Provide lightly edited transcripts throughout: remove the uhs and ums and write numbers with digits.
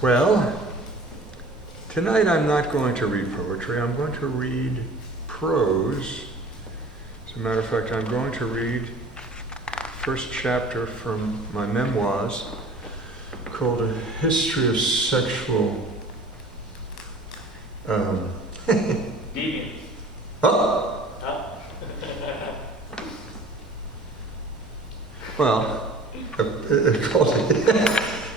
Well, tonight I'm not going to read poetry. I'm going to read prose. As a matter of fact, I'm going to read first chapter from my memoirs called A History of Sexual Deviance. Oh! Well,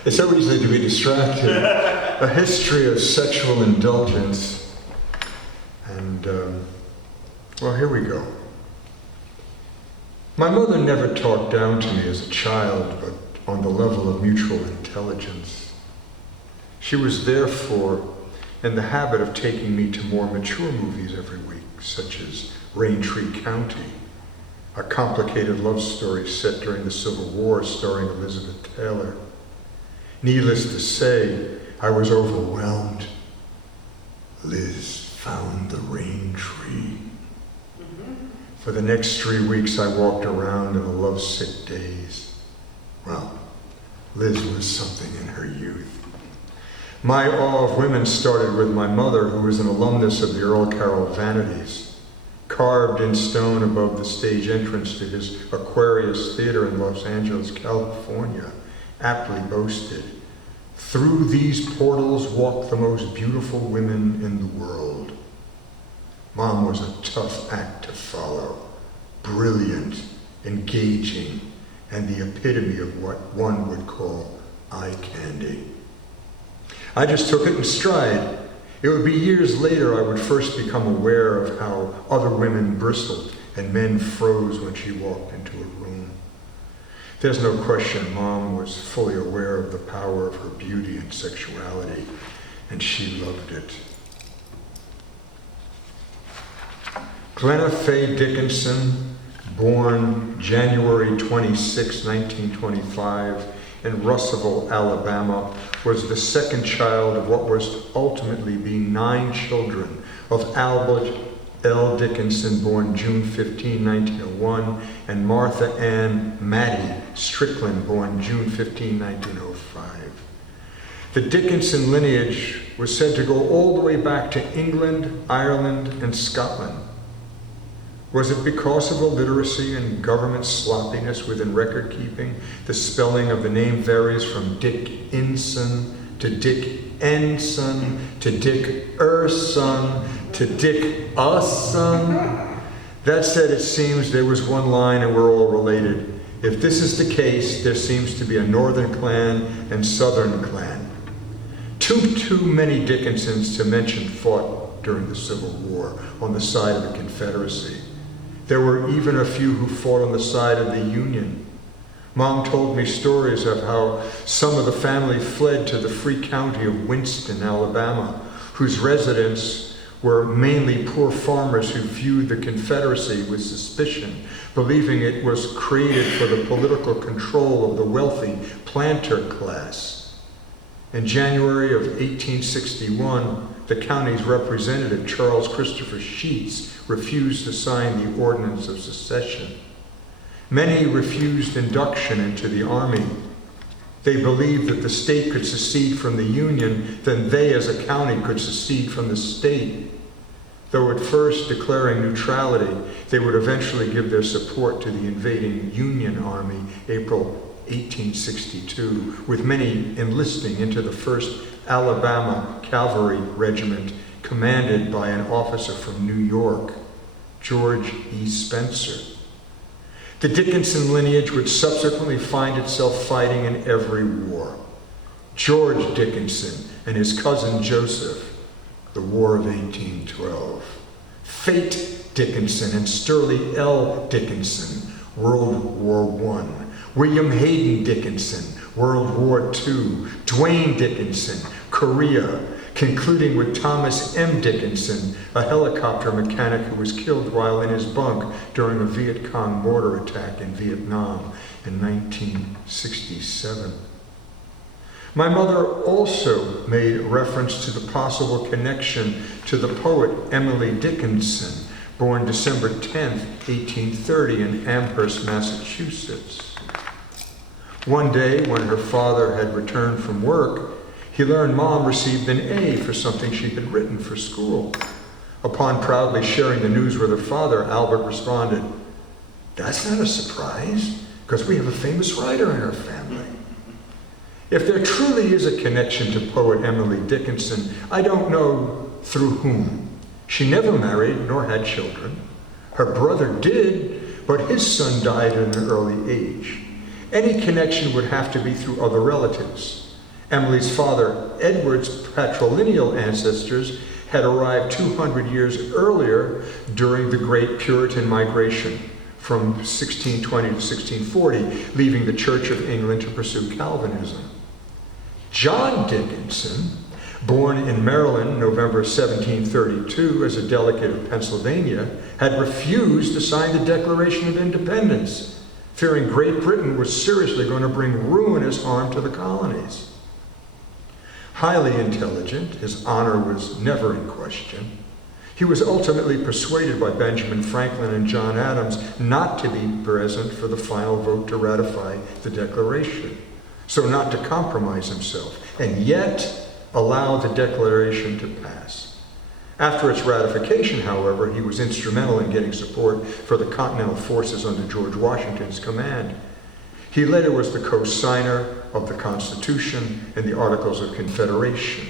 it's so easy to be distracted. A History of Sexual Indulgence. And, well, here we go. My mother never talked down to me as a child, but on the level of mutual intelligence. She was therefore in the habit of taking me to more mature movies every week, such as Raintree County, a complicated love story set during the Civil War starring Elizabeth Taylor. Needless to say, I was overwhelmed. Liz found the rain tree. For the next 3 weeks, I walked around in a lovesick daze. Well, Liz was something in her youth. My awe of women started with my mother, who was an alumnus of the Earl Carroll Vanities. Carved in stone above the stage entrance to his Aquarius Theater in Los Angeles, California, aptly boasted, "Through these portals walk the most beautiful women in the world." Mom was a tough act to follow, brilliant, engaging, and the epitome of what one would call eye candy. I just took it in stride. It would be years later I would first become aware of how other women bristled and men froze when she walked into a room. There's no question Mom was fully aware of the power of her beauty and sexuality, and she loved it. Glenna Faye Dickinson, born January 26, 1925, in Russellville, Alabama, was the second child of what was to ultimately be 9 children of Albert L. Dickinson, born June 15, 1901, and Martha Ann Mattie Strickland, born June 15, 1905. The Dickinson lineage was said to go all the way back to England, Ireland, and Scotland. Was it because of illiteracy and government sloppiness within record keeping? The spelling of the name varies from Dickinson to Dick Enson to Dick Erson to Dick Usson. That said, it seems there was one line and we're all related. If this is the case, there seems to be a northern clan and southern clan. Too many Dickinsons to mention fought during the Civil War on the side of the Confederacy. There were even a few who fought on the side of the Union. Mom told me stories of how some of the family fled to the free county of Winston, Alabama, whose residents were mainly poor farmers who viewed the Confederacy with suspicion, believing it was created for the political control of the wealthy planter class. In January of 1861, the county's representative, Charles Christopher Sheets, refused to sign the Ordinance of Secession. Many refused induction into the Army. They believed that the state could secede from the Union, then they as a county could secede from the state. Though at first declaring neutrality, they would eventually give their support to the invading Union Army, April 1862, with many enlisting into the 1st Alabama Cavalry Regiment, commanded by an officer from New York, George E. Spencer. The Dickinson lineage would subsequently find itself fighting in every war. George Dickinson and his cousin Joseph, the War of 1812. Fate Dickinson and Sterling L. Dickinson, World War I. William Hayden Dickinson, World War II. Dwayne Dickinson, Korea, concluding with Thomas M. Dickinson, a helicopter mechanic who was killed while in his bunk during a Viet Cong mortar attack in Vietnam in 1967. My mother also made reference to the possible connection to the poet Emily Dickinson, born December 10, 1830 in Amherst, Massachusetts. One day, when her father had returned from work, he learned Mom received an A for something she had written for school. Upon proudly sharing the news with her father, Albert responded, "That's not a surprise, because we have a famous writer in our family." If there truly is a connection to poet Emily Dickinson, I don't know through whom. She never married nor had children. Her brother did, but his son died at an early age. Any connection would have to be through other relatives. Emily's father, Edward's patrilineal ancestors, had arrived 200 years earlier during the Great Puritan Migration from 1620 to 1640, leaving the Church of England to pursue Calvinism. John Dickinson, born in Maryland, November 1732, as a delegate of Pennsylvania, had refused to sign the Declaration of Independence, fearing Great Britain was seriously going to bring ruinous harm to the colonies. Highly intelligent, his honor was never in question. He was ultimately persuaded by Benjamin Franklin and John Adams not to be present for the final vote to ratify the Declaration, so not to compromise himself, and yet allow the Declaration to pass. After its ratification, however, he was instrumental in getting support for the Continental Forces under George Washington's command. He later was the co-signer of the Constitution and the Articles of Confederation.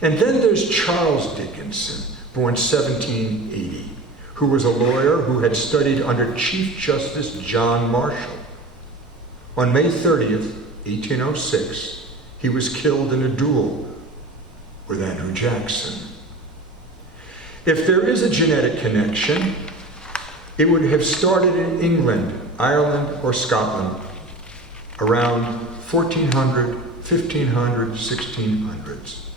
And then there's Charles Dickinson, born 1780, who was a lawyer who had studied under Chief Justice John Marshall. On May 30th, 1806, he was killed in a duel with Andrew Jackson. If there is a genetic connection, it would have started in England, Ireland, or Scotland around 1400, 1500, 1600s.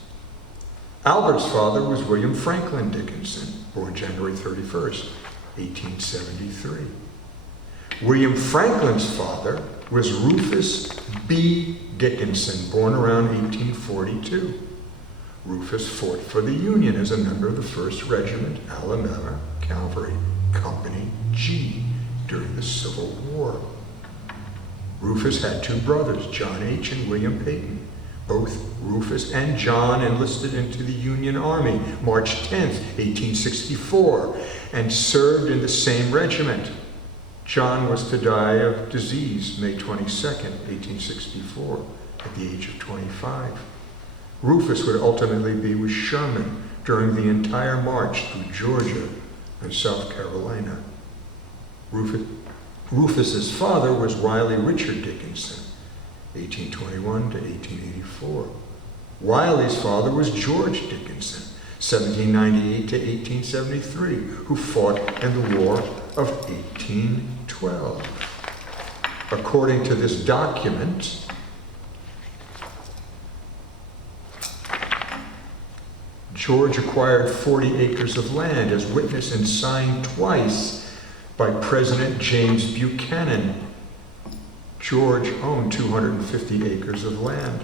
Albert's father was William Franklin Dickinson, born January 31st, 1873. William Franklin's father was Rufus B. Dickinson, born around 1842. Rufus fought for the Union as a member of the 1st Regiment, Alabama Cavalry, Company G, during the Civil War. Rufus had two brothers, John H. and William Hayden. Both Rufus and John enlisted into the Union Army March 10th, 1864, and served in the same regiment. John was to die of disease May 22nd, 1864, at the age of 25. Rufus would ultimately be with Sherman during the entire march through Georgia and South Carolina. Rufus's father was Wiley Richard Dickinson, 1821 to 1884. Wiley's father was George Dickinson, 1798 to 1873, who fought in the War of 1812. According to this document, George acquired 40 acres of land as witnessed and signed twice by President James Buchanan. George owned 250 acres of land.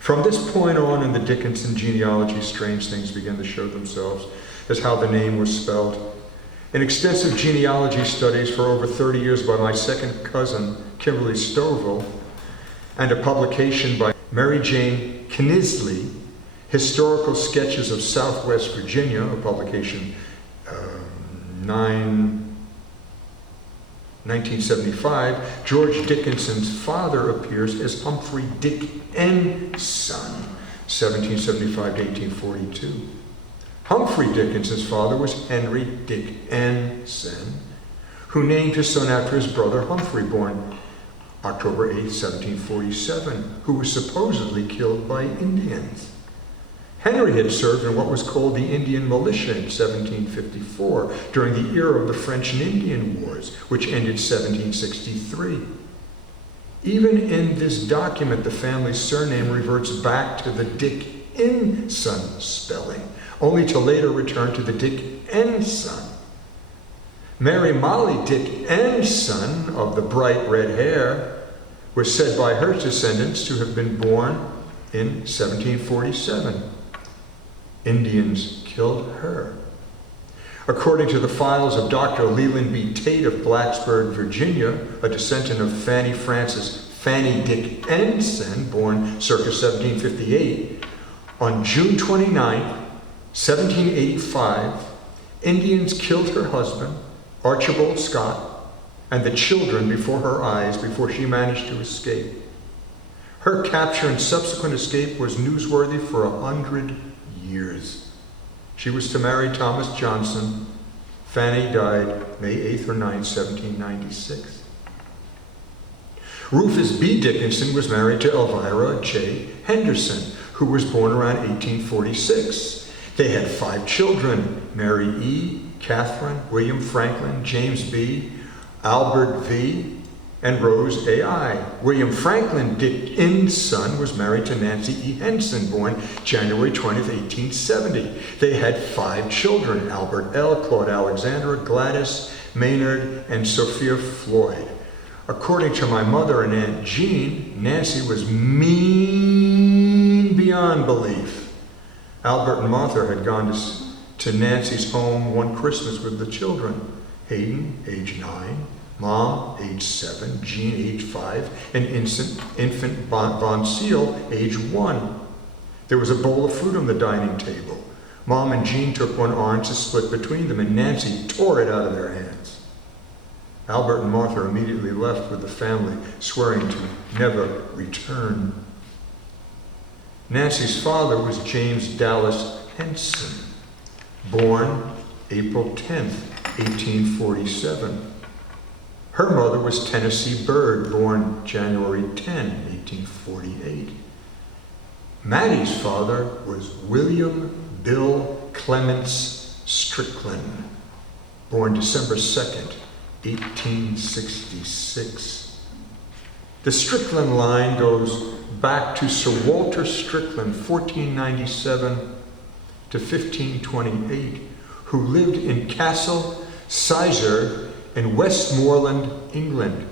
From this point on in the Dickinson genealogy, strange things began to show themselves as how the name was spelled. In extensive genealogy studies for over 30 years by my second cousin, Kimberly Stovall, and a publication by Mary Jane Knisley, Historical Sketches of Southwest Virginia, a publication 1975, George Dickinson's father appears as Humphrey Dick N. son, 1775 to 1842. Humphrey Dickinson's father was Henry Dick N. son, who named his son after his brother Humphrey, born October 8, 1747, who was supposedly killed by Indians. Henry had served in what was called the Indian Militia in 1754 during the era of the French and Indian Wars, which ended 1763. Even in this document, the family's surname reverts back to the Dick N. son spelling, only to later return to the Dick N. son. Mary Molly Dick N. son, of the bright red hair, was said by her descendants to have been born in 1747. Indians killed her. According to the files of Dr. Leland B. Tate of Blacksburg, Virginia, a descendant of Fanny Dick Ensign, born circa 1758, on June 29, 1785, Indians killed her husband, Archibald Scott, and the children before her eyes before she managed to escape. Her capture and subsequent escape was newsworthy for 100 years. She was to marry Thomas Johnson. Fanny died May 8th or 9th, 1796. Rufus B. Dickinson was married to Elvira J. Henderson, who was born around 1846. They had 5 children: Mary E., Catherine, William Franklin, James B., Albert V., and Rose A.I. William Franklin Dickinson was married to Nancy E. Henson, born January 20th, 1870. They had 5 children: Albert L., Claude Alexandra, Gladys Maynard, and Sophia Floyd. According to my mother and Aunt Jean, Nancy was mean beyond belief. Albert and Martha had gone to Nancy's home one Christmas with the children: Hayden, age 9, Mom, age 7, Jean, age 5, and infant Von Seal, age 1. There was a bowl of fruit on the dining table. Mom and Jean took one orange to split between them, and Nancy tore it out of their hands. Albert and Martha immediately left with the family, swearing to never return. Nancy's father was James Dallas Henson, born April 10th, 1847. Her mother was Tennessee Bird, born January 10, 1848. Maddie's father was William Bill Clements Strickland, born December 2nd, 1866. The Strickland line goes back to Sir Walter Strickland, 1497 to 1528, who lived in Castle Sizergh in Westmoreland, England.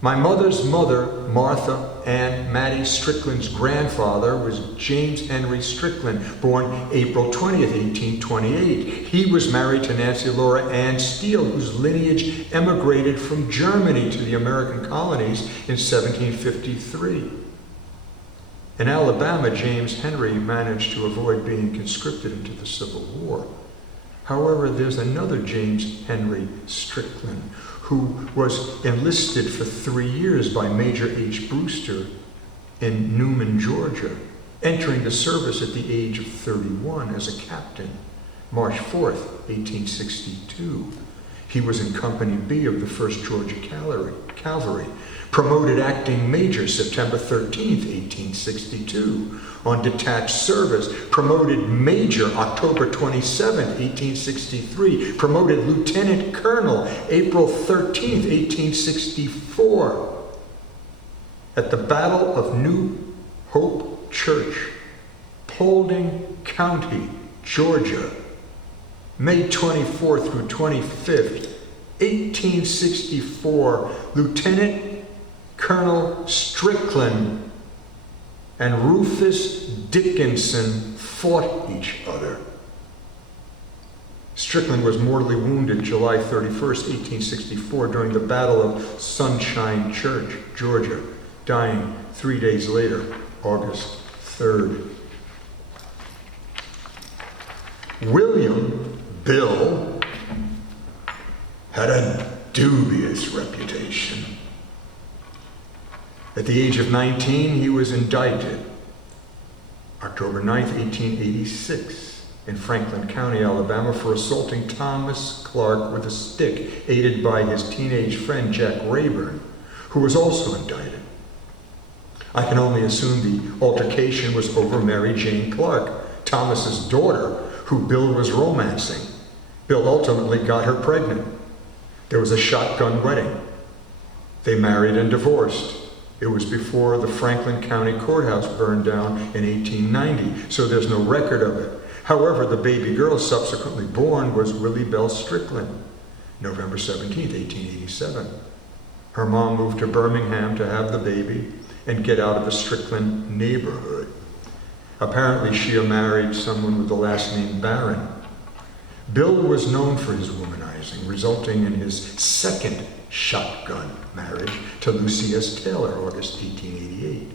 My mother's mother, Martha Ann Mattie Strickland's grandfather, was James Henry Strickland, born April 20th, 1828. He was married to Nancy Laura Ann Steele, whose lineage emigrated from Germany to the American colonies in 1753. In Alabama, James Henry managed to avoid being conscripted into the Civil War. However, there's another James Henry Strickland who was enlisted for 3 years by Major H. Brewster in Newman, Georgia, entering the service at the age of 31 as a captain, March 4th, 1862. He was in Company B of the 1st Georgia Cavalry, promoted acting major September 13th, 1862. On detached service, promoted major October 27th, 1863. Promoted lieutenant colonel April 13th, 1864. At the Battle of New Hope Church, Paulding County, Georgia, May 24th through 25th, 1864, Lieutenant Colonel Strickland and Rufus Dickinson fought each other. Strickland was mortally wounded July 31st, 1864, during the Battle of Sunshine Church, Georgia, dying 3 days later, August 3rd. William Bill had a dubious reputation. At the age of 19, he was indicted, October 9th, 1886, in Franklin County, Alabama, for assaulting Thomas Clark with a stick, aided by his teenage friend Jack Rayburn, who was also indicted. I can only assume the altercation was over Mary Jane Clark, Thomas's daughter, who Bill was romancing. Bill ultimately got her pregnant. There was a shotgun wedding. They married and divorced. It was before the Franklin County Courthouse burned down in 1890, so there's no record of it. However, the baby girl subsequently born was Willie Bell Strickland, November 17th, 1887. Her mom moved to Birmingham to have the baby and get out of the Strickland neighborhood. Apparently, she married someone with the last name Barron. Bill was known for his womanizing, resulting in his second shotgun marriage to Lucy S. Taylor, August 1888,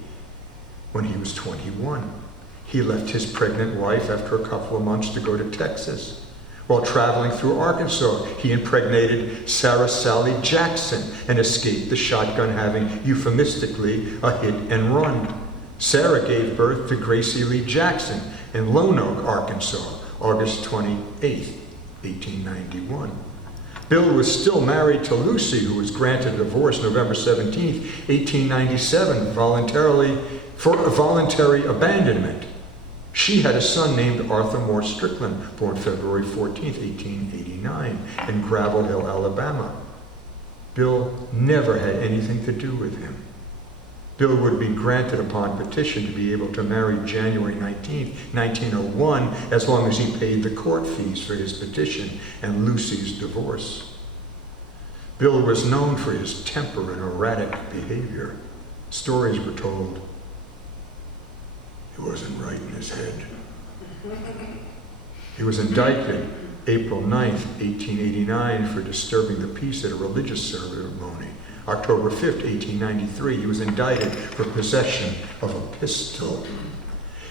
when he was 21. He left his pregnant wife after a couple of months to go to Texas. While traveling through Arkansas, he impregnated Sarah Sally Jackson and escaped the shotgun, having euphemistically a hit and run. Sarah gave birth to Gracie Lee Jackson in Lone Oak, Arkansas, August 28, 1891. Bill was still married to Lucy, who was granted a divorce November 17, 1897, for voluntary abandonment. She had a son named Arthur Moore Strickland, born February 14, 1889, in Gravel Hill, Alabama. Bill never had anything to do with him. Bill would be granted upon petition to be able to marry January 19, 1901, as long as he paid the court fees for his petition and Lucy's divorce. Bill was known for his temper and erratic behavior. Stories were told he wasn't right in his head. He was indicted April 9, 1889, for disturbing the peace at a religious ceremony. October 5, 1893, he was indicted for possession of a pistol.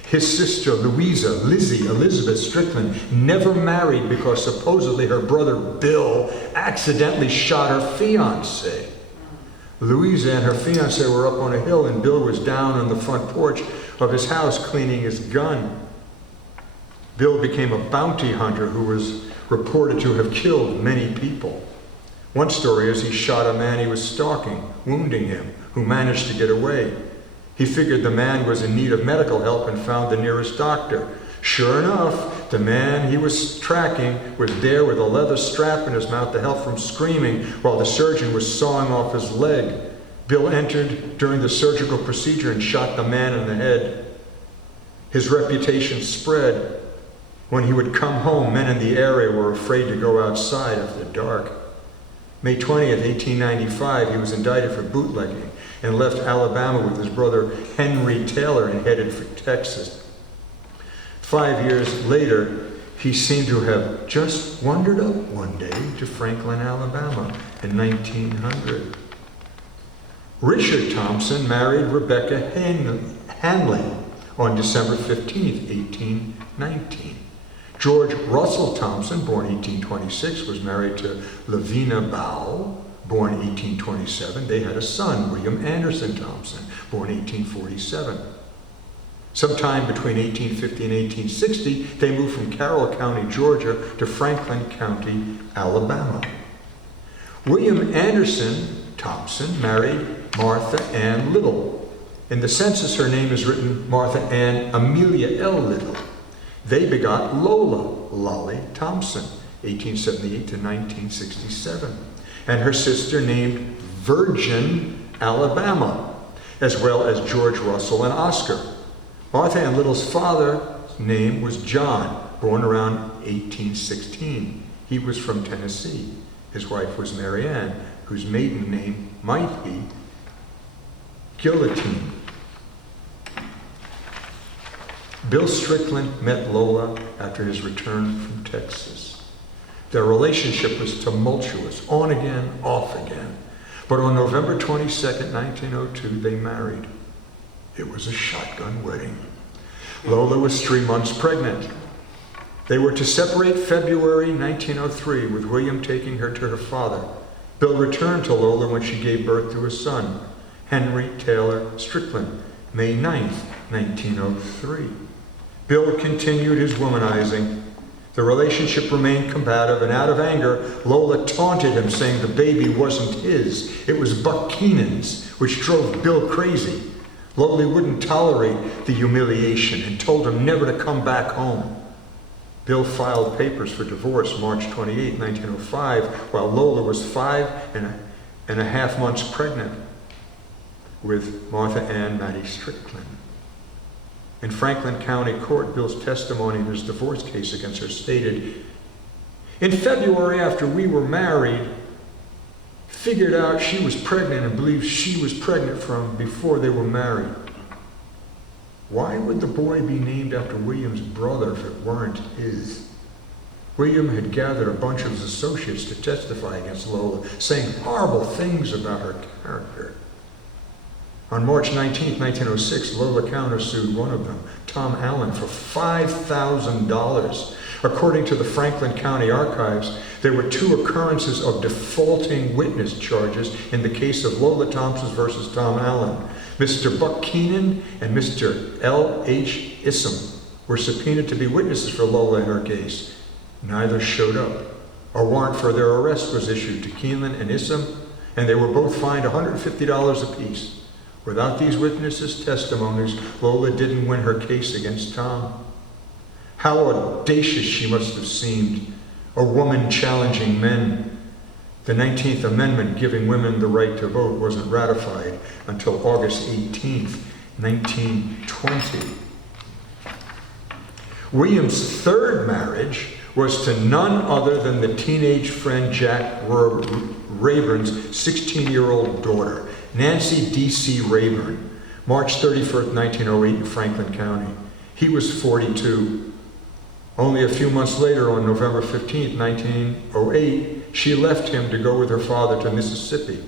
His sister Lizzie Elizabeth Strickland, never married because supposedly her brother Bill accidentally shot her fiancé. Louisa and her fiancé were up on a hill and Bill was down on the front porch of his house cleaning his gun. Bill became a bounty hunter who was reported to have killed many people. One story is he shot a man he was stalking, wounding him, who managed to get away. He figured the man was in need of medical help and found the nearest doctor. Sure enough, the man he was tracking was there with a leather strap in his mouth to help from screaming while the surgeon was sawing off his leg. Bill entered during the surgical procedure and shot the man in the head. His reputation spread. When he would come home, men in the area were afraid to go outside after dark. May 20th, 1895, he was indicted for bootlegging and left Alabama with his brother Henry Taylor and headed for Texas. 5 years later, he seemed to have just wandered up one day to Franklin, Alabama in 1900. Richard Thompson married Rebecca Hanley on December 15, 1819. George Russell Thompson, born 1826, was married to Lavina Bow, born 1827. They had a son, William Anderson Thompson, born 1847. Sometime between 1850 and 1860, they moved from Carroll County, Georgia, to Franklin County, Alabama. William Anderson Thompson married Martha Ann Little. In the census, her name is written Martha Ann Amelia L. Little. They begot Lola Lolly Thompson, 1878 to 1967, and her sister named Virgin Alabama, as well as George Russell and Oscar. Martha Ann Little's father's name was John, born around 1816. He was from Tennessee. His wife was Mary Ann, whose maiden name might be Guillotine. Bill Strickland met Lola after his return from Texas. Their relationship was tumultuous, on again, off again. But on November 22nd, 1902, they married. It was a shotgun wedding. Lola was 3 months pregnant. They were to separate February 1903, with William taking her to her father. Bill returned to Lola when she gave birth to a son, Henry Taylor Strickland, May 9th, 1903. Bill continued his womanizing. The relationship remained combative, and out of anger, Lola taunted him, saying the baby wasn't his. It was Buck Keenan's, which drove Bill crazy. Lola wouldn't tolerate the humiliation and told him never to come back home. Bill filed papers for divorce March 28, 1905, while Lola was 5.5 months pregnant with Martha Ann Mattie Strickland. In Franklin County Court, Bill's testimony in his divorce case against her stated, "In February, after we were married, figured out she was pregnant and believed she was pregnant from before they were married." Why would the boy be named after William's brother if it weren't his? William had gathered a bunch of his associates to testify against Lola, saying horrible things about her character. On March 19, 1906, Lola countersued one of them, Tom Allen, for $5,000. According to the Franklin County Archives, there were 2 occurrences of defaulting witness charges in the case of Lola Thompson versus Tom Allen. Mr. Buck Keenan and Mr. L.H. Issam were subpoenaed to be witnesses for Lola in her case. Neither showed up. A warrant for their arrest was issued to Keenan and Issam, and they were both fined $150 apiece. Without these witnesses' testimonies, Lola didn't win her case against Tom. How audacious she must have seemed, a woman challenging men. The 19th Amendment giving women the right to vote wasn't ratified until August 18, 1920. William's third marriage was to none other than the teenage friend Jack Rayburn's 16-year-old daughter, Nancy D.C. Rayburn, March 31st, 1908 in Franklin County. He was 42. Only a few months later, on November 15th, 1908, she left him to go with her father to Mississippi.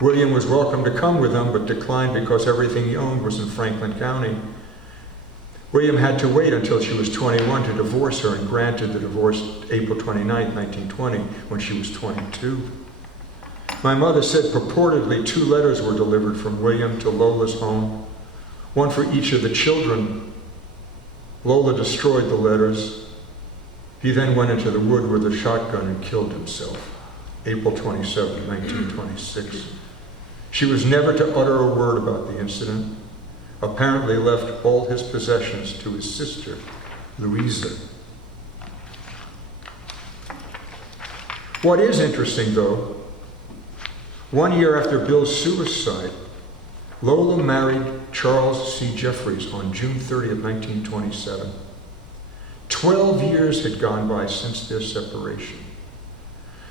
William was welcome to come with them, but declined because everything he owned was in Franklin County. William had to wait until she was 21 to divorce her, and granted the divorce April 29, 1920, when she was 22. My mother said purportedly 2 letters were delivered from William to Lola's home, one for each of the children. Lola destroyed the letters. He then went into the wood with a shotgun and killed himself, April 27, 1926. She was never to utter a word about the incident. Apparently left all his possessions to his sister, Louisa. What is interesting, though, 1 year after Bill's suicide, Lola married Charles C. Jeffries on June 30th, 1927. 12 years had gone by since their separation.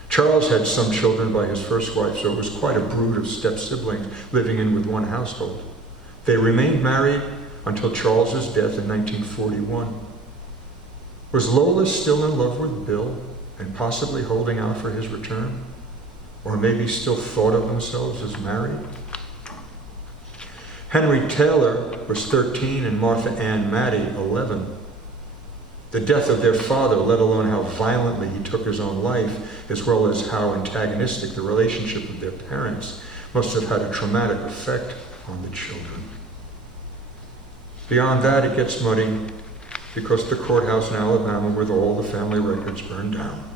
Charles had some children by his first wife, so it was quite a brood of step-siblings living in with one household. They remained married until Charles's death in 1941. Was Lola still in love with Bill and possibly holding out for his return? Or maybe still thought of themselves as married? Henry Taylor was 13 and Martha Ann Matty 11. The death of their father, let alone how violently he took his own life, as well as how antagonistic the relationship of their parents, must have had a traumatic effect on the children. Beyond that, it gets muddy because the courthouse in Alabama with all the family records burned down.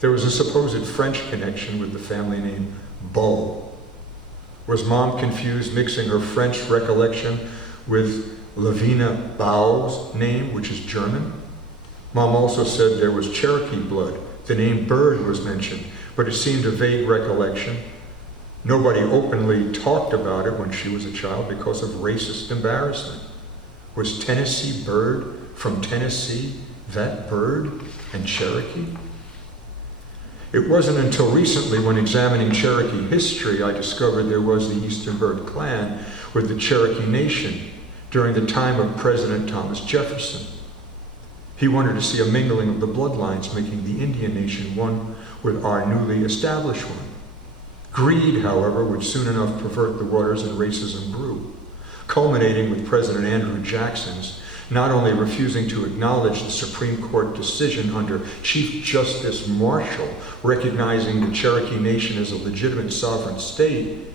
There was a supposed French connection with the family name Beau. Was Mom confused mixing her French recollection with Lavina Bau's name, which is German? Mom also said there was Cherokee blood. The name Bird was mentioned, but it seemed a vague recollection. Nobody openly talked about it when she was a child because of racist embarrassment. Was Tennessee Bird from Tennessee that Bird and Cherokee? It wasn't until recently, when examining Cherokee history, I discovered there was the Eastern Bird Clan with the Cherokee Nation during the time of President Thomas Jefferson. He wanted to see a mingling of the bloodlines, making the Indian Nation one with our newly established one. Greed, however, would soon enough pervert the waters and racism grew, culminating with President Andrew Jackson's not only refusing to acknowledge the Supreme Court decision under Chief Justice Marshall recognizing the Cherokee Nation as a legitimate sovereign state,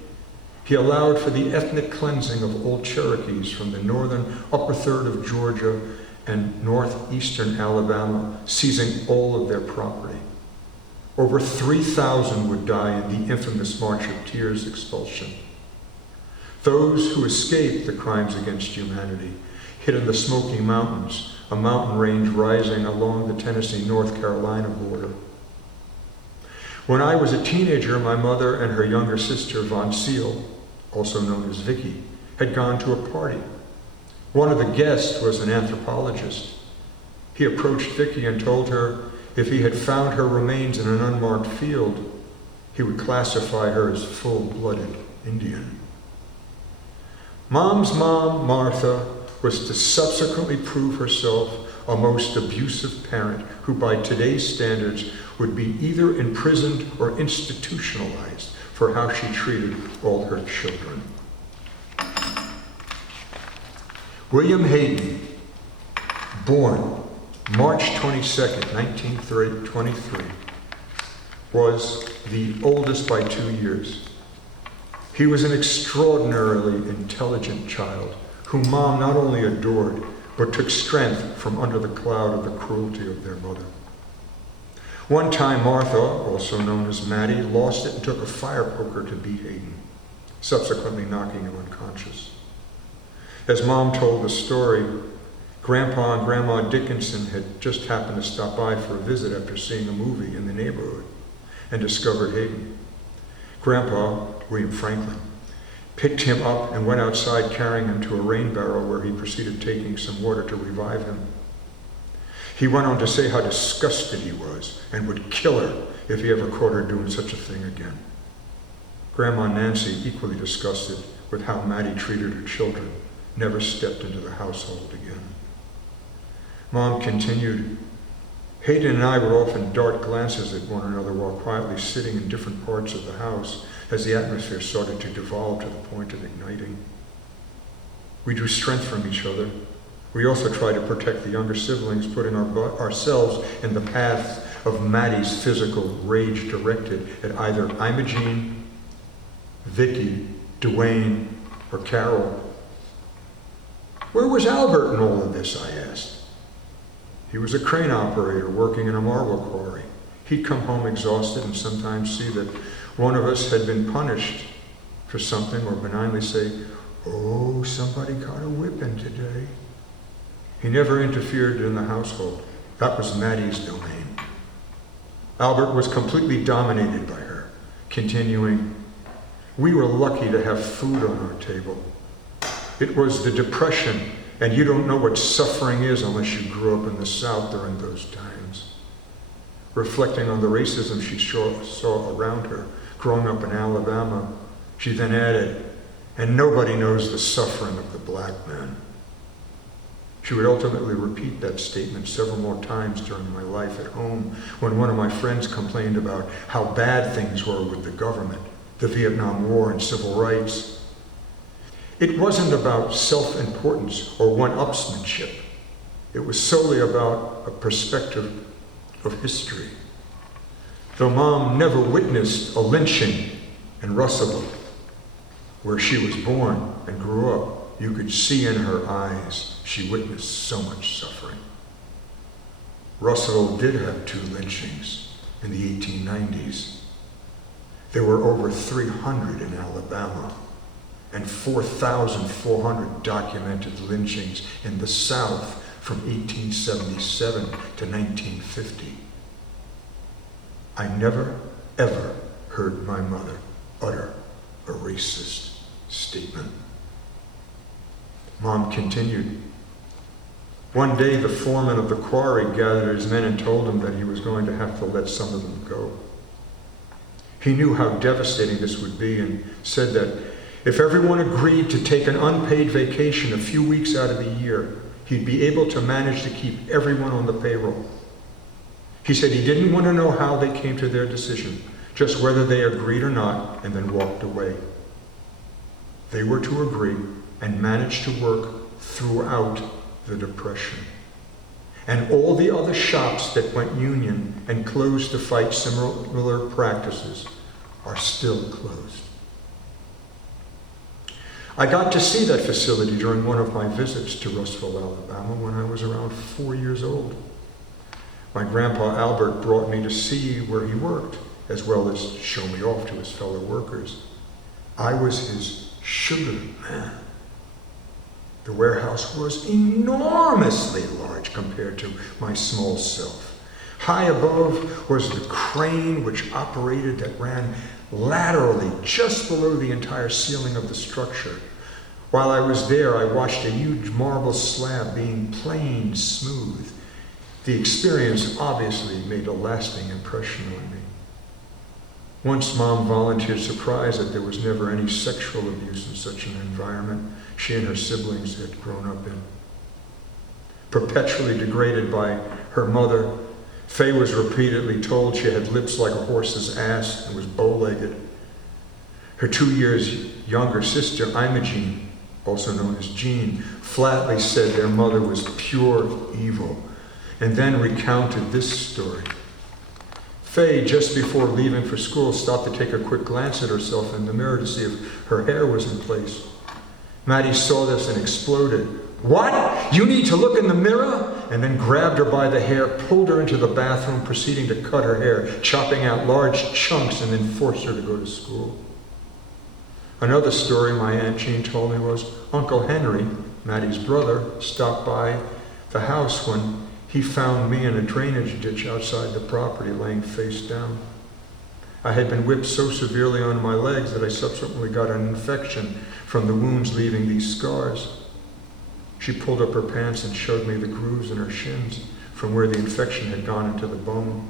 he allowed for the ethnic cleansing of old Cherokees from the northern upper third of Georgia and northeastern Alabama, seizing all of their property. Over 3,000 would die in the infamous March of Tears expulsion. Those who escaped the crimes against humanity hid in the Smoky Mountains, a mountain range rising along the Tennessee-North Carolina border. When I was a teenager, my mother and her younger sister, Von Seal, also known as Vicky, had gone to a party. One of the guests was an anthropologist. He approached Vicky and told her if he had found her remains in an unmarked field, he would classify her as full-blooded Indian. Mom's mom, Martha, was to subsequently prove herself a most abusive parent who by today's standards would be either imprisoned or institutionalized for how she treated all her children. William Hayden, born March 22nd, 1923, was the oldest by 2 years. He was an extraordinarily intelligent child whom Mom not only adored, but took strength from under the cloud of the cruelty of their mother. One time, Martha, also known as Maddie, lost it and took a fire poker to beat Hayden, subsequently knocking him unconscious. As Mom told the story, Grandpa and Grandma Dickinson had just happened to stop by for a visit after seeing a movie in the neighborhood and discovered Hayden. Grandpa, William Franklin, picked him up and went outside carrying him to a rain barrel where he proceeded taking some water to revive him. He went on to say how disgusted he was and would kill her if he ever caught her doing such a thing again. Grandma Nancy, equally disgusted with how Maddie treated her children, never stepped into the household again. Mom continued, Hayden and I would often dart glances at one another while quietly sitting in different parts of the house as the atmosphere started to devolve to the point of igniting. We drew strength from each other. We also tried to protect the younger siblings, putting ourselves in the path of Maddie's physical rage directed at either Imogene, Vicky, Dwayne, or Carol. Where was Albert in all of this, I asked. He was a crane operator working in a marble quarry. He'd come home exhausted and sometimes see that one of us had been punished for something or benignly say, oh, somebody caught a whipping today. He never interfered in the household. That was Maddie's domain. Albert was completely dominated by her, continuing, we were lucky to have food on our table. It was the Depression, and you don't know what suffering is unless you grew up in the South during those times. Reflecting on the racism she saw around her, growing up in Alabama, she then added, and nobody knows the suffering of the black man. She would ultimately repeat that statement several more times during my life at home when one of my friends complained about how bad things were with the government, the Vietnam War, and civil rights. It wasn't about self-importance or one-upsmanship. It was solely about a perspective of history. Though Mom never witnessed a lynching in Russellville, where she was born and grew up, you could see in her eyes she witnessed so much suffering. Russellville did have 2 lynchings in the 1890s. There were over 300 in Alabama and 4,400 documented lynchings in the South from 1877 to 1950. I never, ever heard my mother utter a racist statement. Mom continued. One day the foreman of the quarry gathered his men and told him that he was going to have to let some of them go. He knew how devastating this would be and said that if everyone agreed to take an unpaid vacation a few weeks out of the year, he'd be able to manage to keep everyone on the payroll. He said he didn't want to know how they came to their decision, just whether they agreed or not, and then walked away. They were to agree and managed to work throughout the Depression. And all the other shops that went union and closed to fight similar practices are still closed. I got to see that facility during one of my visits to Russellville, Alabama when I was around 4 years old. My grandpa Albert brought me to see where he worked, as well as show me off to his fellow workers. I was his sugar man. The warehouse was enormously large compared to my small self. High above was the crane which operated that ran laterally just below the entire ceiling of the structure. While I was there, I watched a huge marble slab being planed smooth. The experience obviously made a lasting impression on me. Once Mom volunteered surprise that there was never any sexual abuse in such an environment she and her siblings had grown up in. perpetually degraded by her mother. Faye was repeatedly told she had lips like a horse's ass and was bow-legged. Her 2 years younger sister, Imogene, also known as Jean, flatly said their mother was pure evil, and then recounted this story. Faye, just before leaving for school, stopped to take a quick glance at herself in the mirror to see if her hair was in place. Maddie saw this and exploded. "What? You need to look in the mirror?" And then grabbed her by the hair, pulled her into the bathroom, proceeding to cut her hair, chopping out large chunks, and then forced her to go to school. Another story my Aunt Jean told me was Uncle Henry, Maddie's brother, stopped by the house when he found me in a drainage ditch outside the property, laying face down. I had been whipped so severely on my legs that I subsequently got an infection from the wounds, leaving these scars. She pulled up her pants and showed me the grooves in her shins from where the infection had gone into the bone.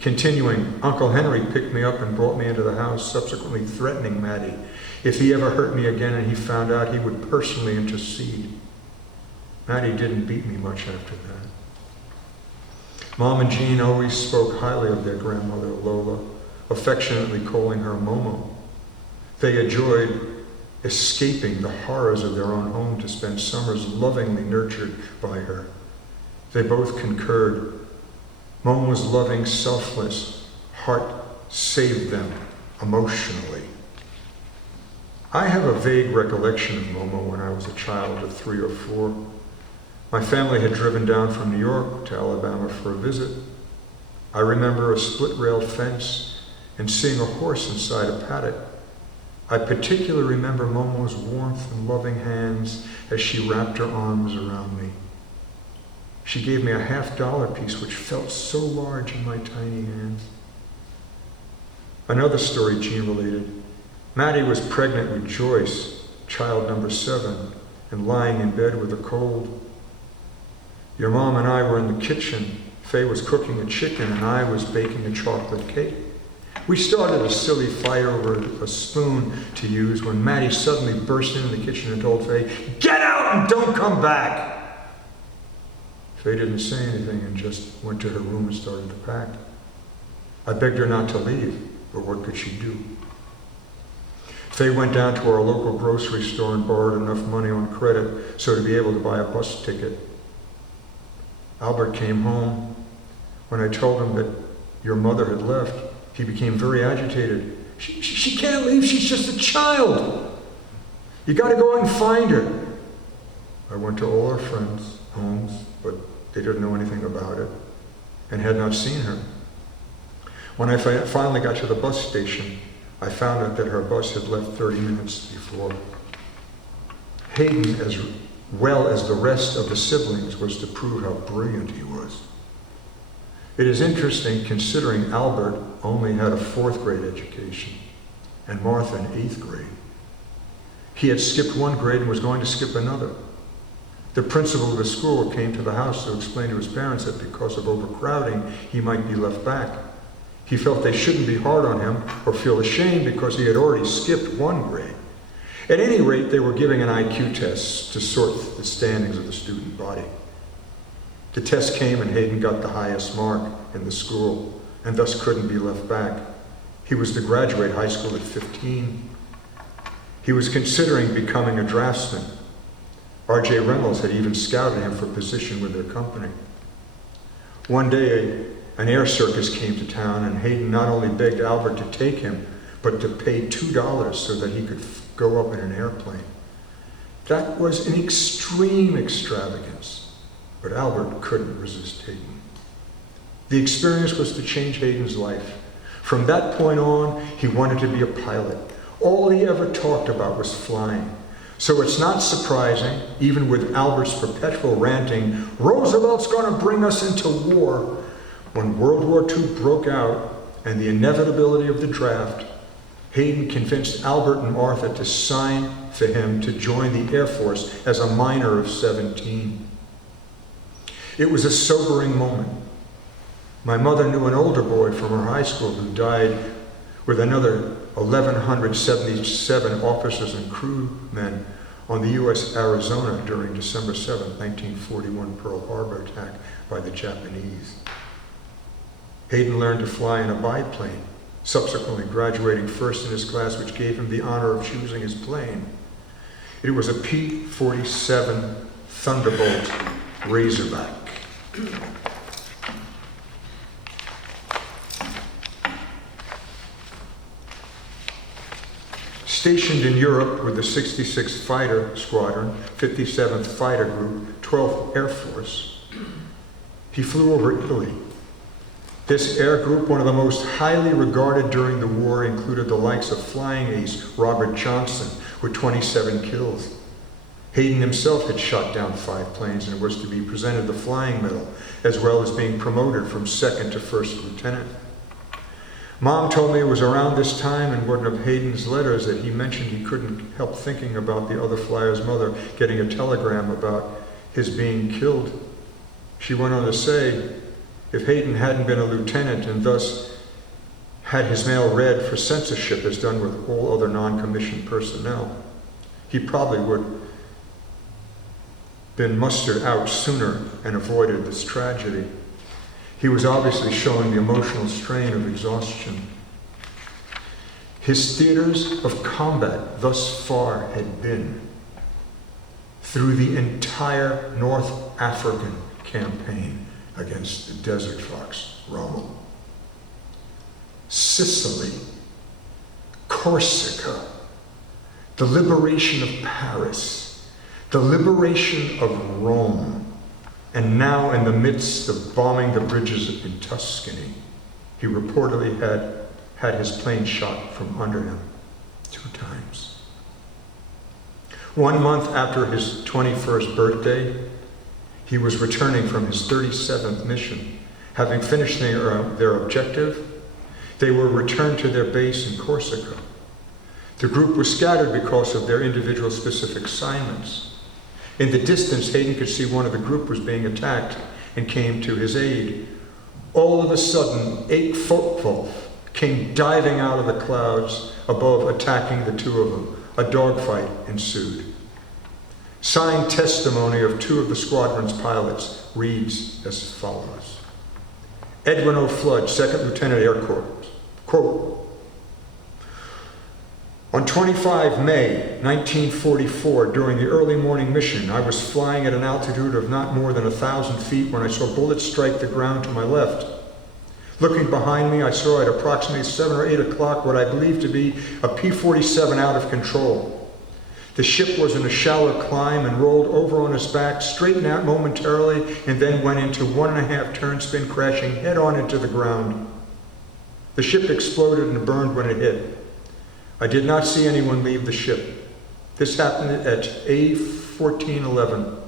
Continuing, Uncle Henry picked me up and brought me into the house, subsequently threatening Maddie. If he ever hurt me again and he found out, he would personally intercede. Maddie didn't beat me much after that. Mom and Jean always spoke highly of their grandmother, Lola, affectionately calling her Momo. They enjoyed escaping the horrors of their own home to spend summers lovingly nurtured by her. They both concurred. Momo's loving, selfless heart saved them emotionally. I have a vague recollection of Momo when I was a child of 3 or 4. My family had driven down from New York to Alabama for a visit. I remember a split-rail fence and seeing a horse inside a paddock. I particularly remember Momo's warmth and loving hands as she wrapped her arms around me. She gave me a $50 piece, which felt so large in my tiny hands. Another story Jean related. Maddie was pregnant with Joyce, child number 7, and lying in bed with a cold. Your mom and I were in the kitchen. Faye was cooking a chicken and I was baking a chocolate cake. We started a silly fight over a spoon to use when Maddie suddenly burst into the kitchen and told Faye, "Get out and don't come back!" Faye didn't say anything and just went to her room and started to pack. I begged her not to leave, but what could she do? Faye went down to our local grocery store and borrowed enough money on credit so to be able to buy a bus ticket. Albert came home. When I told him that your mother had left, he became very agitated. She can't leave, she's just a child. You gotta go out and find her. I went to all our friends' homes, but they didn't know anything about it and had not seen her. When I finally got to the bus station, I found out that her bus had left 30 minutes before. Hayden, as well as the rest of the siblings, was to prove how brilliant he was. It is interesting considering Albert only had a 4th grade education and Martha an 8th grade. He had skipped 1 grade and was going to skip another. The principal of the school came to the house to explain to his parents that because of overcrowding, he might be left back. He felt they shouldn't be hard on him or feel ashamed because he had already skipped 1 grade. At any rate, they were giving an IQ test to sort the standings of the student body. The test came and Hayden got the highest mark in the school and thus couldn't be left back. He was to graduate high school at 15. He was considering becoming a draftsman. R.J. Reynolds had even scouted him for a position with their company. One day, an air circus came to town and Hayden not only begged Albert to take him, but to pay $2 so that he could go up in an airplane. That was an extreme extravagance, but Albert couldn't resist Hayden. The experience was to change Hayden's life. From that point on, he wanted to be a pilot. All he ever talked about was flying. So it's not surprising, even with Albert's perpetual ranting, "Roosevelt's going to bring us into war," when World War II broke out and the inevitability of the draft, Hayden convinced Albert and Martha to sign for him to join the Air Force as a minor of 17. It was a sobering moment. My mother knew an older boy from her high school who died with another 1,177 officers and crewmen on the U.S. Arizona during December 7, 1941 Pearl Harbor attack by the Japanese. Hayden learned to fly in a biplane, subsequently graduating first in his class, which gave him the honor of choosing his plane. It was a P-47 Thunderbolt Razorback. Stationed in Europe with the 66th Fighter Squadron, 57th Fighter Group, 12th Air Force, he flew over Italy. This air group, one of the most highly regarded during the war, included the likes of flying ace Robert Johnson with 27 kills. Hayden himself had shot down 5 planes and was to be presented the Flying Medal, as well as being promoted from second to first lieutenant. Mom told me it was around this time in one of Hayden's letters that he mentioned he couldn't help thinking about the other flyer's mother getting a telegram about his being killed. She went on to say, if Hayden hadn't been a lieutenant and thus had his mail read for censorship as done with all other non-commissioned personnel, he probably would have been mustered out sooner and avoided this tragedy. He was obviously showing the emotional strain of exhaustion. His theaters of combat thus far had been through the entire North African campaign against the Desert Fox, Rommel, Sicily, Corsica, the liberation of Paris, the liberation of Rome, and now in the midst of bombing the bridges in Tuscany, he reportedly had his plane shot from under him 2 times. 1 month after his 21st birthday, he was returning from his 37th mission. Having finished their objective, they were returned to their base in Corsica. The group was scattered because of their individual specific assignments. In the distance, Hayden could see one of the group was being attacked and came to his aid. All of a sudden, 8 Focke-Wulf came diving out of the clouds above, attacking the 2 of them. A dogfight ensued. Signed testimony of 2 of the squadron's pilots reads as follows. Edwin O. Flood, 2nd Lieutenant Air Corps, quote, on 25 May 1944, during the early morning mission, I was flying at an altitude of not more than 1,000 feet when I saw bullets strike the ground to my left. Looking behind me, I saw at approximately 7 or 8 o'clock what I believed to be a P-47 out of control. The ship was in a shallow climb and rolled over on its back, straightened out momentarily, and then went into 1.5 turn spin, crashing head on into the ground. The ship exploded and burned when it hit. I did not see anyone leave the ship. This happened at A1411.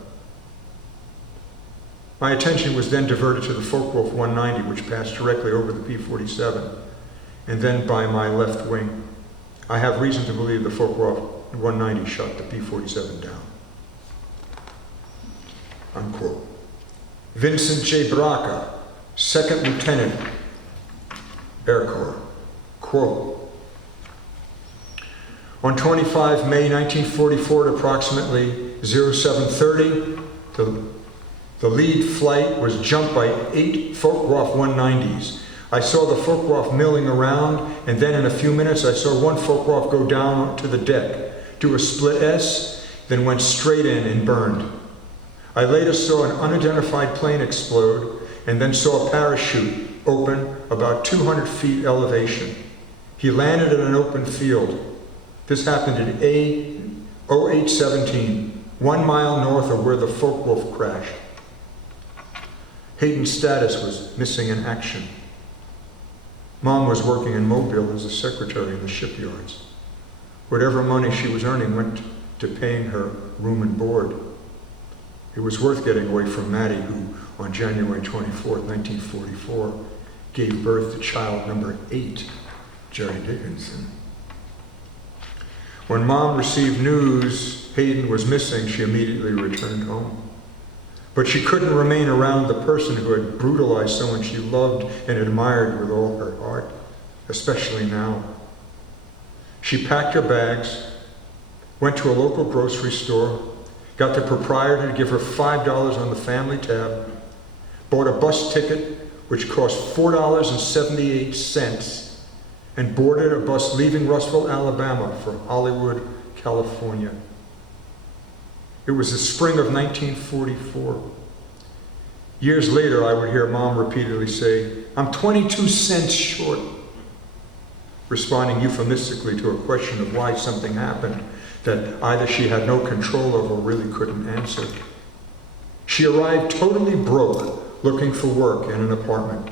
My attention was then diverted to the Focke-Wulf 190, which passed directly over the P-47, and then by my left wing. I have reason to believe the Focke-Wulf 190 shot the P-47 down. Unquote. Vincent J. Braca, 2nd Lieutenant, Air Corps, quote, on 25 May 1944 at approximately 0730, the lead flight was jumped by 8 Focke-Wulf 190s. I saw the Focke-Wulf milling around, and then in a few minutes I saw one Focke-Wulf go down to the deck, do a split S, then went straight in and burned. I later saw an unidentified plane explode, and then saw a parachute open about 200 feet elevation. He landed in an open field. This happened at A0817, 1 mile north of where the Focke-Wulf crashed. Hayden's status was missing in action. Mom was working in Mobile as a secretary in the shipyards. Whatever money she was earning went to paying her room and board. It was worth getting away from Maddie, who on January 24, 1944, gave birth to child number 8, Jerry Dickinson. When Mom received news Hayden was missing, she immediately returned home. But she couldn't remain around the person who had brutalized someone she loved and admired with all her heart, especially now. She packed her bags, went to a local grocery store, got the proprietor to give her $5 on the family tab, bought a bus ticket which cost $4.78, and boarded a bus leaving Russellville, Alabama for Hollywood, California. It was the spring of 1944. Years later, I would hear Mom repeatedly say, "I'm 22 cents short," responding euphemistically to a question of why something happened that either she had no control of or really couldn't answer. She arrived totally broke, looking for work in an apartment.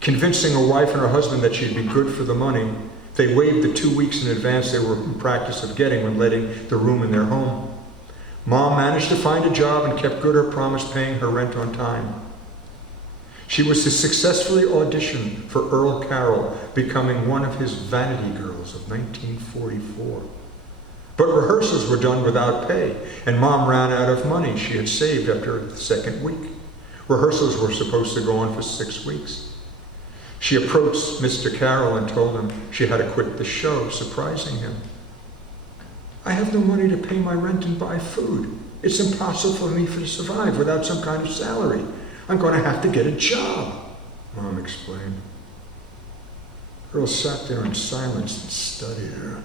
Convincing a wife and her husband that she'd be good for the money, they waived the 2 weeks in advance they were in practice of getting when letting the room in their home. Mom managed to find a job and kept good her promise, paying her rent on time. She was to successfully audition for Earl Carroll, becoming one of his vanity girls of 1944. But rehearsals were done without pay, and Mom ran out of money she had saved after the second week. Rehearsals were supposed to go on for 6 weeks. She approached Mr. Carroll and told him she had to quit the show, surprising him. "I have no money to pay my rent and buy food. It's impossible for me to survive without some kind of salary. I'm going to have to get a job," Mom explained. Earl sat there in silence and studied her.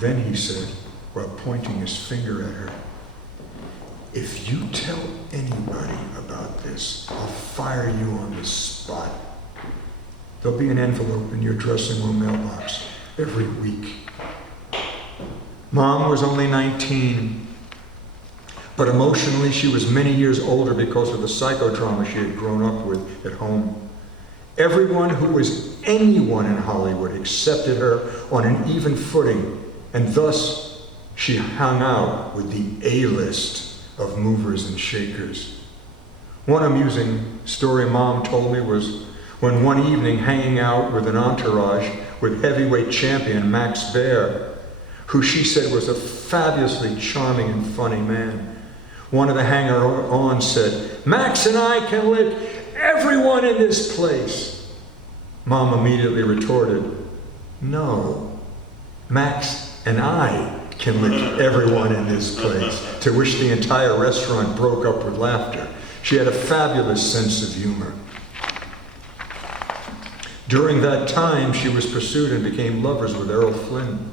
Then he said, while pointing his finger at her, "If you tell anybody about this, I'll fire you on the spot. There'll be an envelope in your dressing room mailbox every week." Mom was only 19, but emotionally she was many years older because of the psychodrama she had grown up with at home. Everyone who was anyone in Hollywood accepted her on an even footing, and thus she hung out with the A-list of movers and shakers. One amusing story Mom told me was when one evening, hanging out with an entourage with heavyweight champion Max Baer, who she said was a fabulously charming and funny man, one of the hanger-ons said, "Max and I can lick everyone in this place." Mom immediately retorted, "No, Max and I can lick everyone in this place," to which the entire restaurant broke up with laughter. She had a fabulous sense of humor. During that time, she was pursued and became lovers with Errol Flynn.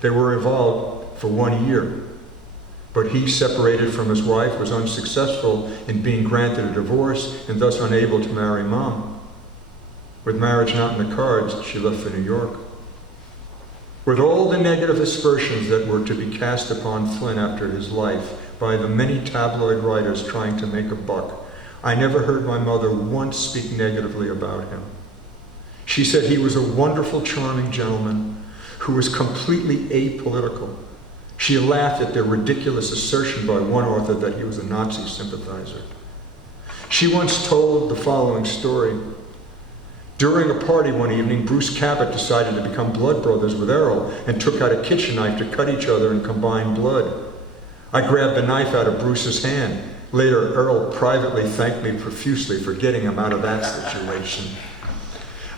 They were involved for 1 year, but he, separated from his wife, was unsuccessful in being granted a divorce and thus unable to marry Mom. With marriage not in the cards, she left for New York. With all the negative aspersions that were to be cast upon Flynn after his life by the many tabloid writers trying to make a buck, I never heard my mother once speak negatively about him. She said he was a wonderful, charming gentleman who was completely apolitical. She laughed at the ridiculous assertion by one author that he was a Nazi sympathizer. She once told the following story. During a party one evening, Bruce Cabot decided to become blood brothers with Errol and took out a kitchen knife to cut each other and combine blood. I grabbed the knife out of Bruce's hand. Later, Errol privately thanked me profusely for getting him out of that situation.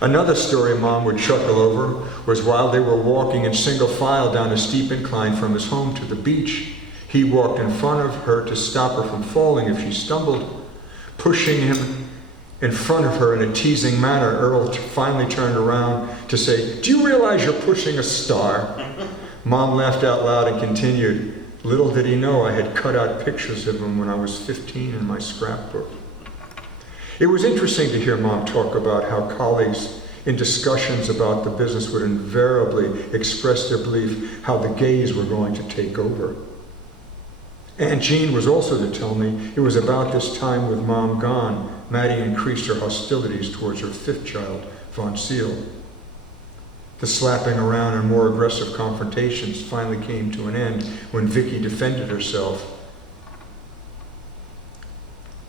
Another story Mom would chuckle over was while they were walking in single file down a steep incline from his home to the beach, he walked in front of her to stop her from falling if she stumbled. Pushing him in front of her in a teasing manner, Earl finally turned around to say, "Do you realize you're pushing a star?" Mom laughed out loud and continued, "Little did he know I had cut out pictures of him when I was 15 in my scrapbook." It was interesting to hear Mom talk about how colleagues in discussions about the business would invariably express their belief how the gays were going to take over. Aunt Jean was also to tell me it was about this time with Mom gone, Maddie increased her hostilities towards her fifth child, Von Seal. The slapping around and more aggressive confrontations finally came to an end when Vicky defended herself.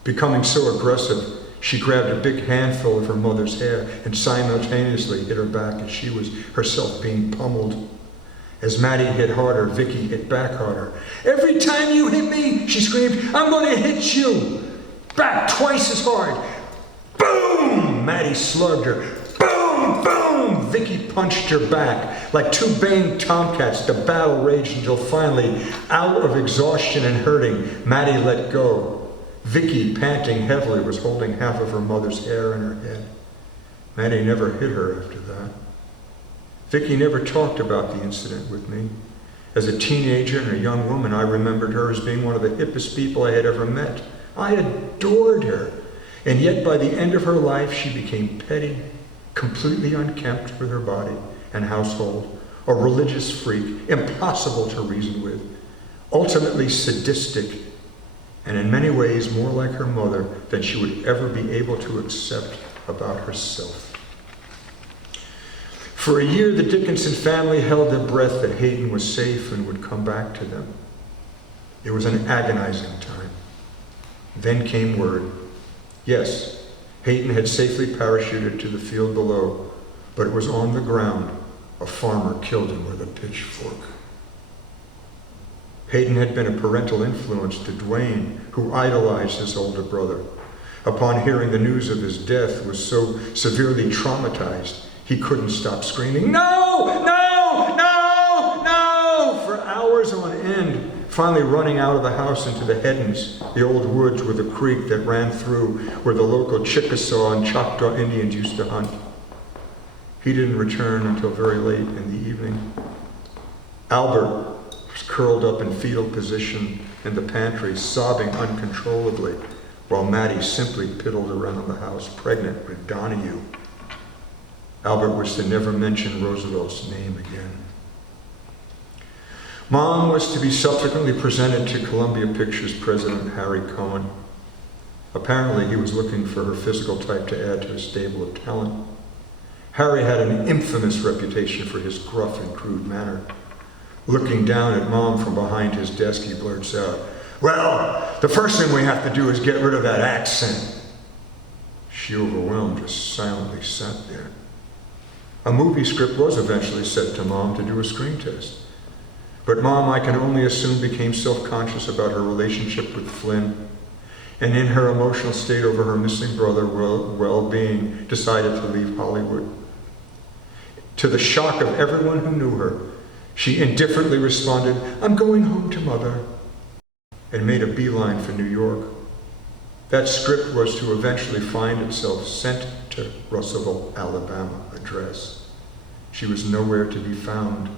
Becoming so aggressive, she grabbed a big handful of her mother's hair and simultaneously hit her back as she was herself being pummeled. As Maddie hit harder, Vicky hit back harder. "Every time you hit me," she screamed, "I'm going to hit you. Back twice as hard." Boom! Maddie slugged her. Boom! Boom! Vicky punched her back. Like two baying tomcats, the battle raged until finally, out of exhaustion and hurting, Maddie let go. Vicky, panting heavily, was holding half of her mother's hair in her head. Maddie never hit her after that. Vicky never talked about the incident with me. As a teenager and a young woman, I remembered her as being one of the hippest people I had ever met. I adored her. And yet by the end of her life, she became petty, completely unkempt with her body and household, a religious freak, impossible to reason with, ultimately sadistic, and in many ways more like her mother than she would ever be able to accept about herself. For a year, the Dickinson family held their breath that Hayden was safe and would come back to them. It was an agonizing time. Then came word. Yes, Hayden had safely parachuted to the field below, but it was on the ground. A farmer killed him with a pitchfork. Hayden had been a parental influence to Dwayne, who idolized his older brother. Upon hearing the news of his death, was so severely traumatized, he couldn't stop screaming, "No! No! No! No!" for hours on end, finally running out of the house into the Heddens, the old woods with a creek that ran through where the local Chickasaw and Choctaw Indians used to hunt. He didn't return until very late in the evening. Albert was curled up in fetal position in the pantry, sobbing uncontrollably, while Maddie simply piddled around the house, pregnant with Donahue. Albert was to never mention Roosevelt's name again. Mom was to be subsequently presented to Columbia Pictures president Harry Cohen. Apparently, he was looking for her physical type to add to his stable of talent. Harry had an infamous reputation for his gruff and crude manner. Looking down at Mom from behind his desk, he blurts out, "Well, the first thing we have to do is get rid of that accent." She, overwhelmed, just silently sat there. A movie script was eventually sent to Mom to do a screen test. But Mom, I can only assume, became self-conscious about her relationship with Flynn, and in her emotional state over her missing brother well-being, decided to leave Hollywood. To the shock of everyone who knew her, she indifferently responded, "I'm going home to Mother," and made a beeline for New York. That script was to eventually find itself sent to Russellville, Alabama address. She was nowhere to be found.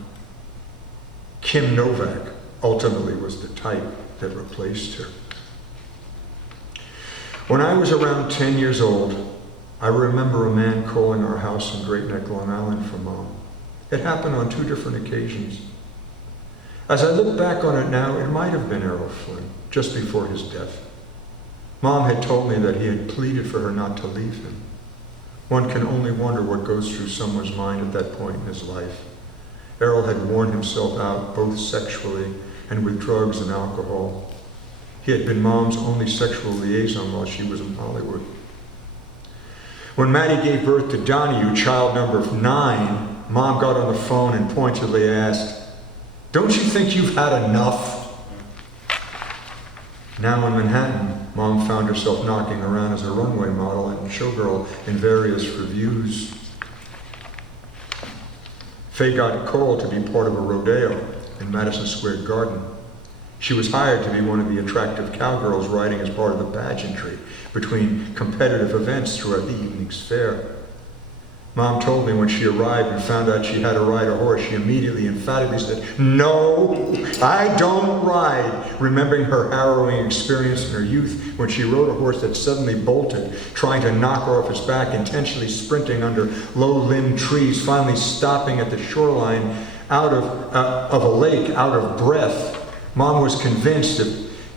Kim Novak ultimately was the type that replaced her. When I was around 10 years old, I remember a man calling our house in Great Neck, Long Island for Mom. It happened on 2 different occasions. As I look back on it now, it might have been Errol Flynn, just before his death. Mom had told me that he had pleaded for her not to leave him. One can only wonder what goes through someone's mind at that point in his life. Errol had worn himself out, both sexually and with drugs and alcohol. He had been Mom's only sexual liaison while she was in Hollywood. When Maddie gave birth to Donahue, child number 9, Mom got on the phone and pointedly asked, "Don't you think you've had enough?" Now in Manhattan, Mom found herself knocking around as a runway model and showgirl in various reviews. Faye got called to be part of a rodeo in Madison Square Garden. She was hired to be one of the attractive cowgirls riding as part of the pageantry between competitive events throughout the evening's fair. Mom told me when she arrived and found out she had to ride a horse, she immediately emphatically said, "No, I don't ride," remembering her harrowing experience in her youth when she rode a horse that suddenly bolted, trying to knock her off its back, intentionally sprinting under low-limbed trees, finally stopping at the shoreline of a lake, out of breath. Mom was convinced if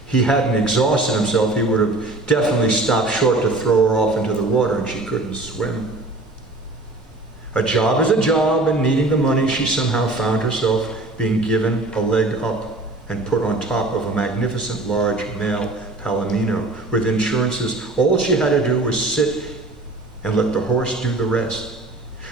he hadn't exhausted himself, he would have definitely stopped short to throw her off into the water, and she couldn't swim. A job is a job, and needing the money, she somehow found herself being given a leg up and put on top of a magnificent large male palomino with insurances. All she had to do was sit and let the horse do the rest.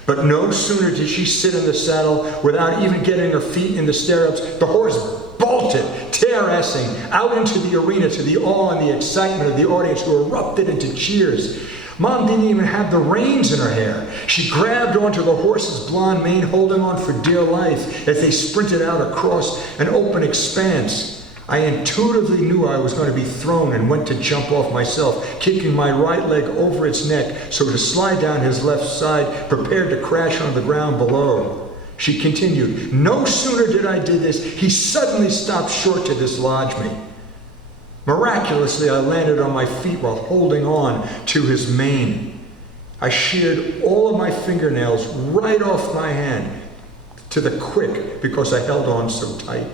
But no sooner did she sit in the saddle without even getting her feet in the stirrups, the horse bolted, tear-assing out into the arena to the awe and the excitement of the audience, who erupted into cheers. Mom didn't even have the reins in her hair. She grabbed onto the horse's blonde mane, holding on for dear life as they sprinted out across an open expanse. I intuitively knew I was going to be thrown and went to jump off myself, kicking my right leg over its neck so to slide down his left side, prepared to crash on the ground below. She continued, "No sooner did I do this, he suddenly stopped short to dislodge me. Miraculously, I landed on my feet while holding on to his mane. I sheared all of my fingernails right off my hand to the quick because I held on so tight.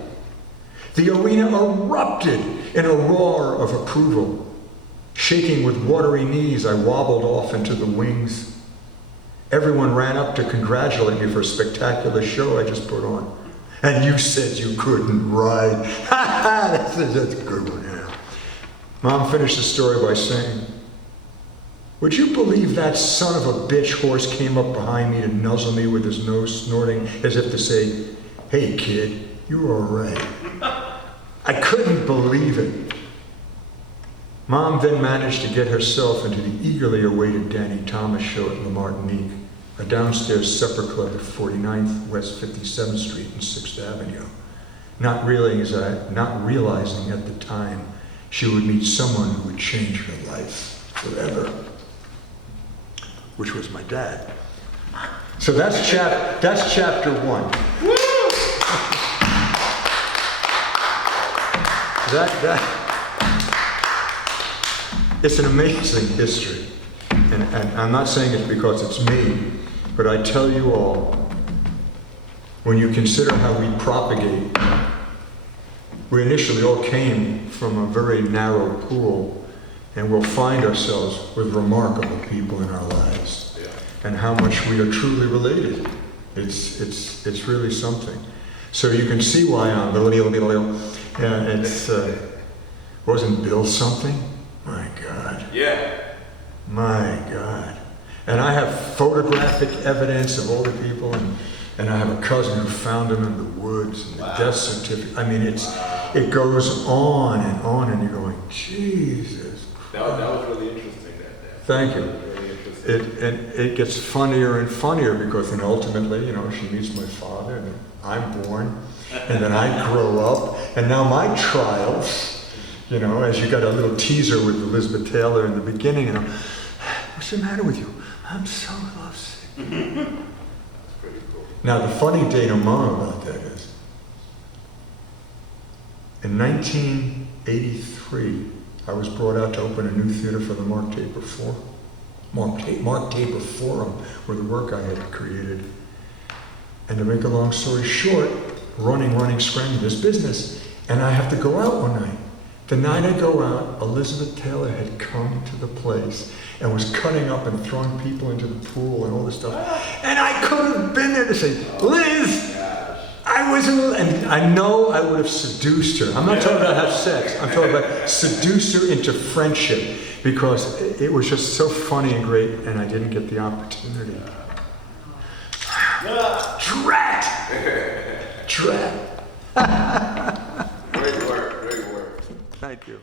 The arena erupted in a roar of approval. Shaking with watery knees, I wobbled off into the wings. Everyone ran up to congratulate me for a spectacular show I just put on. And you said you couldn't ride. Ha ha, that's a good one, yeah. Mom finished the story by saying, "Would you believe that son of a bitch horse came up behind me to nuzzle me with his nose snorting as if to say, 'Hey kid, you're all right.' I couldn't believe it." Mom then managed to get herself into the eagerly awaited Danny Thomas show at La Martinique, a downstairs supper club at 49th West 57th Street and 6th Avenue, not realizing at the time she would meet someone who would change her life forever, which was my dad. So that's chapter 1. It's an amazing history. And I'm not saying it because it's me, but I tell you all, when you consider how we propagate, we initially all came from a very narrow pool, and we'll find ourselves with remarkable people in our lives, and how much we are truly related. It's really something. So you can see why I'm wasn't Bill something? My God. Yeah. My God. And I have photographic evidence of all the people, and I have a cousin who found him in the woods, and the death certificate. I mean, it goes on, and you're going, Jesus Christ. That was really interesting, that day. Thank you. That was really interesting. It gets funnier and funnier because then ultimately, she meets my father, and then I'm born, and then I grow up, and now my trials, as you got a little teaser with Elizabeth Taylor in the beginning, what's the matter with you? I'm so lovesick. That's pretty cool. Now the funny denouement about that is, in 1983, I was brought out to open a new theater for the Mark Taper Forum, where the work I had created. And to make a long story short, running, scrambling this business, and I have to go out one night. The night I go out, Elizabeth Taylor had come to the place and was cutting up and throwing people into the pool and all this stuff. And I could have been there to say, "Liz, I was in," and I know I would have seduced her. I'm not talking about have sex. I'm talking about seduce her into friendship, because it was just so funny and great, and I didn't get the opportunity. Drat! Great work. Thank you.